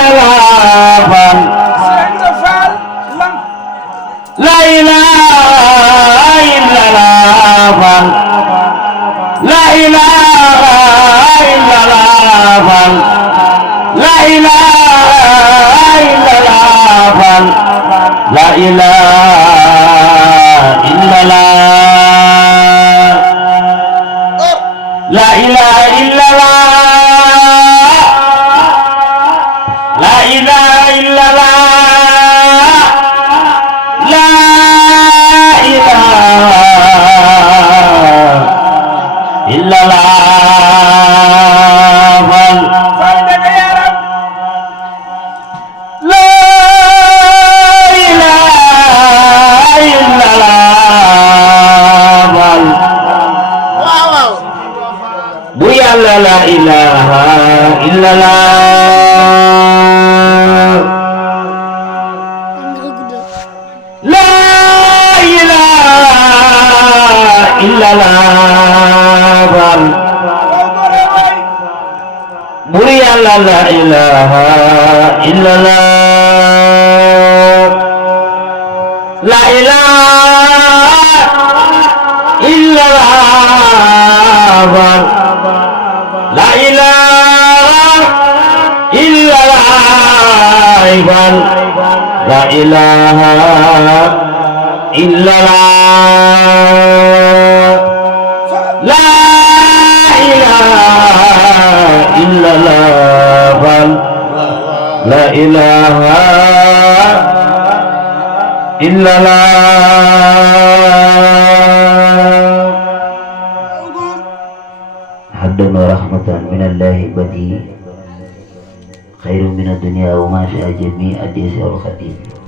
illallah la ilaha illallah la ilaha illallah la ilaha illallah la ilaha illallah la ilaha illallah la ilaha illallah la ilaha illallah la ilaha illallah la ilaha illallah buri Allah la ilaha illallah la ilaha illallah la ilaha illallah la ilaha illallah la ilaha illallah la ilaha illallah حدا ورحمة من الله بدي خير من الدنيا وما شاء جميع الديس والخديم